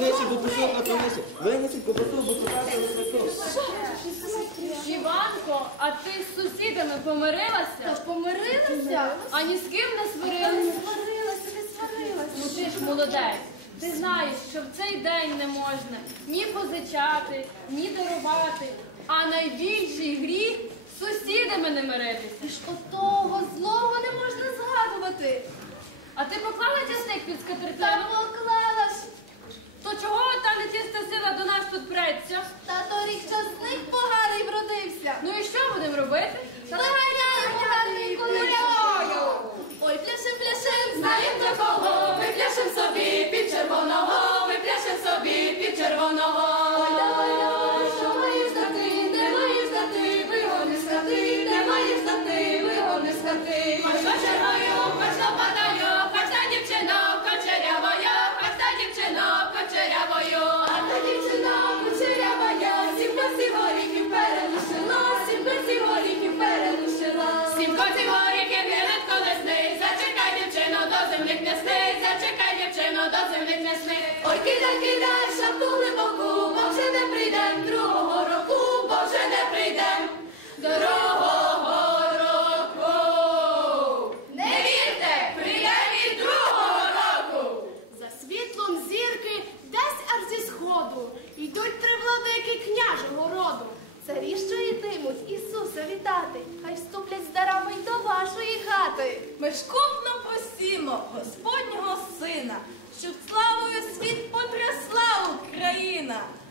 Отнеси бабусю, отнеси. Винеси бабусю, бо покажи бабусю. Іванко, а ти з сусідами помирилася? Та помирилася? помирилася? А ні з ким не Я не сварилася? не сварилася, Ну ти ж молодець. Ти знаєш, що в цей день не можна ні позичати, ні дарувати, а найбільший гріх з сусідами не миритися. Ти ж отого злого не можна згадувати. А ти поклала часник під скатертину? Та поклала, то чого та нечиста сила до нас тут преться? Та торік часник поганий вродився. Ну і що будемо робити? Виганяємо кидай, шапку глибоку, бо не прийдем другого року, бо вже не прийдем другого року. Не вірте, прийде від другого року. За світлом зірки десь аж зі сходу йдуть три владики княжого роду. Царі, що йтимуть Ісуса вітати, хай вступлять з й до вашої хати. Ми ж купно посімо, Господь Carolina.